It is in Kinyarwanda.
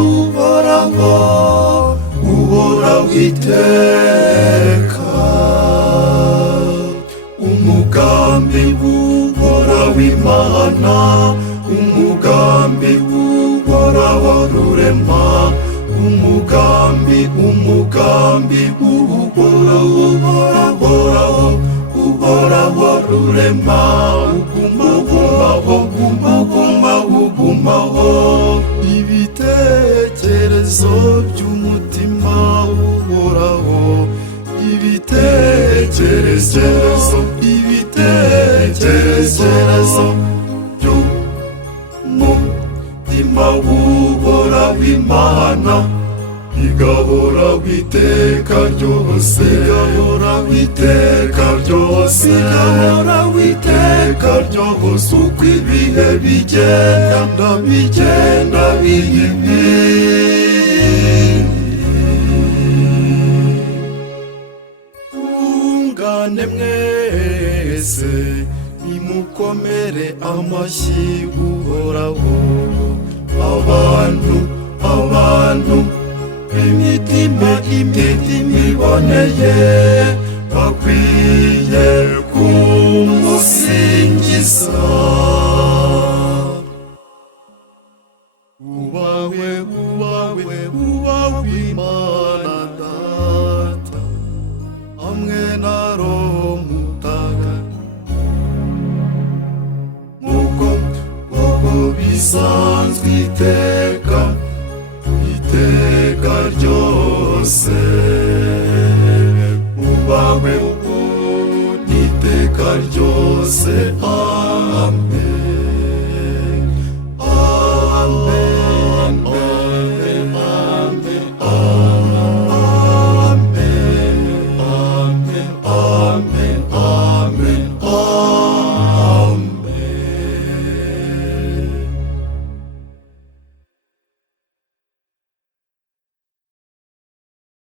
uhoraho uhoraho iteka. Umugambi w'uhoraho Imana, umugambi w'uhoraho rurema, umugambi w'uhoraho uhoraho rurema, ugumaho ibitekerezo by'umutima w'uhoraho, ibitekerezo by'umutima w'uhoraho Imana, igahoraho iteka ryose, igahoraho iteka ryose, igahoraho iteka ryose. Uko ibihe bigenda biha ungane mwese nimukomere amashyi uhoraho. Abantu imitima iboneye bakwiye kumusingiza. Uwawe Imana Data hamwe na Roho Mutagatifu, nk'uko bisanzwe iteka ryose. Ubawe ubu n'iteka ryose. Amen.